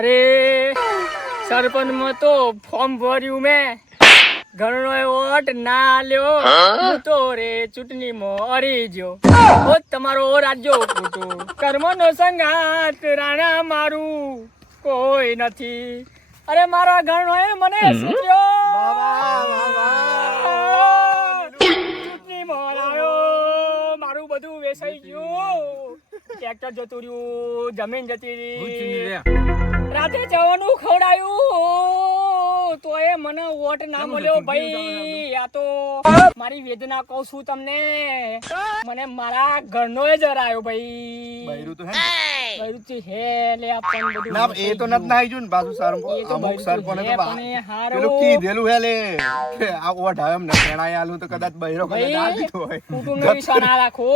અરે સરપંચમાં તો ફોર્મ ભર્યું મેં. ઘરનો વોટ ના લ્યો હું તો રે ચૂંટણીમાં હરી ગયો. ઓ તમારો રાજ્યો કૂટું કર્મનો સંઘાત રાણા મારું કોઈ નથી. અરે મારા ઘરનો એ મને ચૂંટણીમાં. મારું બધું વેસાઈ ગયું. ટ્રેક્ટર જતું રહ્યું જમીન જતી રહી. રાતે જવાનું ખવડાયું. તો એ મને વોટ ના મળ્યો ભાઈ? આ તો મારી વેદના કહું છું તમને. મને મારા ઘરનો જ હરાયો ભાઈ. બૈરું તો હે બૈરું તો હે લે આ બધું. ના એ તો નત નાઈ જો ને પાછું સરપંચ એ તો અમુક બૈરું તો. પેલું કીધેલું હે લે આ ઓઢ આવે એમને પેણાઈ આલું તો કદાચ બૈરો કદાચ આ દીધો હોય. કુટુંબ વિશ્વાસ ના રાખો.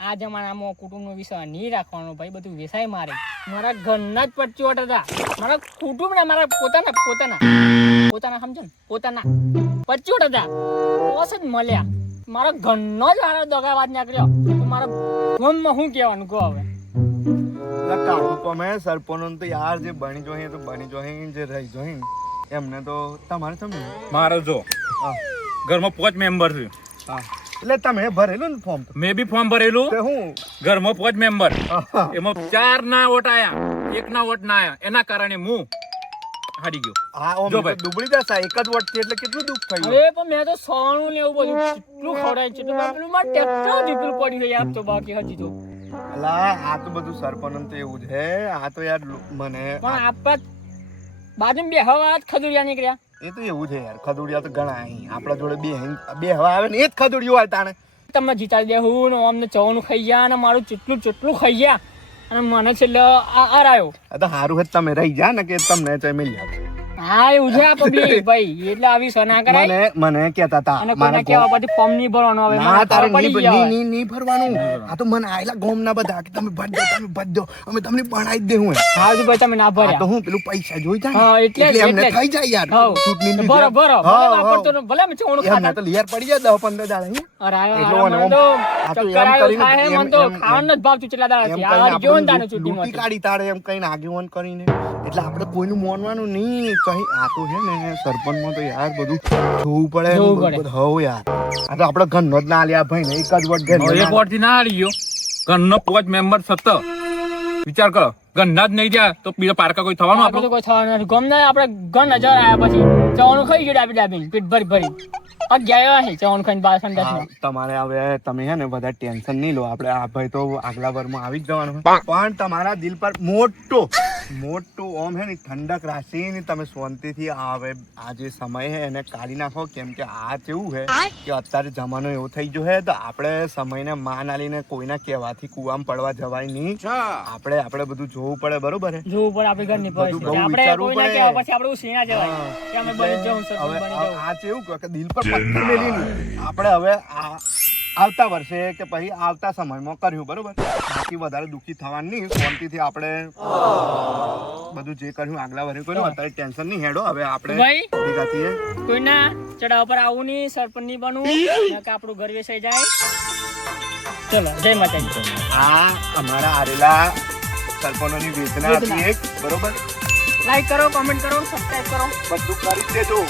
આ જમાનામાં કુટુંબ નો વિશ્વાસ નહીં રાખવાનો ભાઈ બધું વેસાય મારે. મારા ઘરના જ પચીવટ હતા. મારા કુટુંબ ને મારા પોતાના પોતાના. પોતાના સમજો ને પોતાના. પચીવટ હતા. બસ જ મળ્યા. મારા ઘરનો જ મારો દગાવાદ નીકળ્યો. તો મારા ગમમાં શું કહેવાનું કહો હવે? એટલે કાઢું તો યાર જે બની જોઈએ તો બની જોઈએ જે રહી જોઈએ એમને તો તમારે સમજ મારો જો. ઘરમાં પાંચ મેમ્બર થયું હા. એટલે તમે ભરેલું ને ફોર્મ મેં બી ફોર્મ ભરેલું. હું? ઘરમાં પાંચ મેમ્બર એમાં ચાર ના વોટ આયા એક ના વોટ ના આયા. એના કારણે હું હારી ગયો. હા ઓમ જો તો ભાઈ. દુબળી જશે એક જ વોટથી એટલે કેટલું દુખ થયું? અરે પણ મેં તો સોનું ને એવું બધું કેટલું ખવડાય છે. પેલું માં ટેક્ટર દીકરું પડ્યું છે. યાર તો બાકી હજી તો. અલા આ તો બધું સરપંચ તો એવું છે. આ તો યાર મને પણ આપત બાજુ બે હવા જ ખજુરિયા નીકળ્યા. એ તો એવું છે યાર ખદુડિયા તો ઘણા અહીં. આપણા જોડે બે બે હવા આવે ને એ જ ખદુડિયું હોય તાણે. તમે જીતા દેવું ને અમને ચવાનું ખાઈ ગયા અને મારું ચેટલું ચેટલું ખાઈ ગયા. અને મને છેલ્લે આ હરાયો તો સારું જ તમે રહી જા ને કે તમને મળી આવે હા એવું છે આ પબ્લિક ભાઈ એટલે આવી સના કરાય. મને મને કહેતા હતા અને મારા કેવા પછી ફોર્મ નહીં ભરવાનો હવે ના તારે ખબર નહીં પડી ગયા નહીં હવે. નહીં નહીં ભરવાનું. આ તો મને આયેલા ગોમના બધા કે તમે ભરજો તમે ભરજો અમે તમને ભણાઈ જ દેવું હા જી ભાઈ તમે ના તો હું પેલું પૈસા જોઈ જાય હા, એટલે એટલે એમને એટલે જ. થઈ જાય યાર. હાઉ. ચૂંટણીની ભરો ભરો ભલે વાપરતો ને ભલે અમે ચવાનું ખાતા તો લેયર પડી જાય દસ પંદર દાડા હે. અરાયો, એટલો અરાયો, અને મને તો ચક્કર એમ આવ્યું કરીને થાય, એમ- મને તો ખાવાનો જ ભાવ ચૂચેલા દાડા છે. આ ગયો ને તાનો આપણે કાઢી તારે એમ આગેવાન કરીને. એટલે આપણે કોઈનું મોનવાનું નહીં. કઈ આ છે ને સરપંચમાં તો યાર બધું જોવું પડે હવ યાર. આ તો આપણે ઘરનો જ ના લ્યા ભાઈ ને એક જ વોટ એક ના- થી ના હારી ગયો. ઘરનો પાંચ મેમ્બર સત્તર વિચાર કરો ઘરના જ નહીં ગયા તો બીજા પારકા કોઈ થવાનું આપણે કોઈ થવાનું નથી. ગમે આપણે ઘર નજર આવ્યા પછી ચવાનું ખાઈ ગયું ડાબી ડાબી પેટ ભરી ભરી. આ ગયા હે ચવાનું ખાઈને બાર હા, તમારે હવે તમે હે ને બધા ટેન્શન નહીં લો. આપણે આ ભાઈ તો આગલા વારમાં આવી જ જવાનું પણ તમારા દિલ પર મોટો મોટો ઓમ હે ને ઠંડક રાખીને તમે શાંતિથી આ હવે આ જે સમય હે એને કાઢી નાખો. કેમ કે આ કેવું હે કે અત્યારે જમાનો એવો થઈ ગયો હે તો આપણે સમયને માન આલીને કોઈના કહેવાથી કુવામાં પડવા જવાય નહીં. આપણે આપણે બધું જોવું પડે બરોબર હે જોવું પડે આપણે ઘરની બધું. આપણે કોઈના કહેવા પછી આપણે ઉછીના જવાય. કે અમે બની જવું હવે આ કેવું કે દિલ પર પથ્થર મેલીને આપણે હવે આ આવતા વર્ષે કે પછી આવતા સમયમાં કર્યું બરોબર? બાકી વધારે દુઃખી થવાનું નહીં. શાંતિથી આપણે બધું જે કર્યું આગલા વર્ષે કર્યું અત્યારે ટેન્શન નહીં હેડો. હવે આપણે ભેગા થઈએ. કોઈના ચડાવ પર આવું નહીં સરપંચ નહીં બનવું કે આપણું ઘર વેસાઈ જાય. ચલો જય માતાજી. આ અમારા આરેલા સરપંચોની વેદના. હતી એક બરોબર? લાઈક કરો કોમેન્ટ કરો સબસ્ક્રાઇબ કરો. બધું કરી દેજો.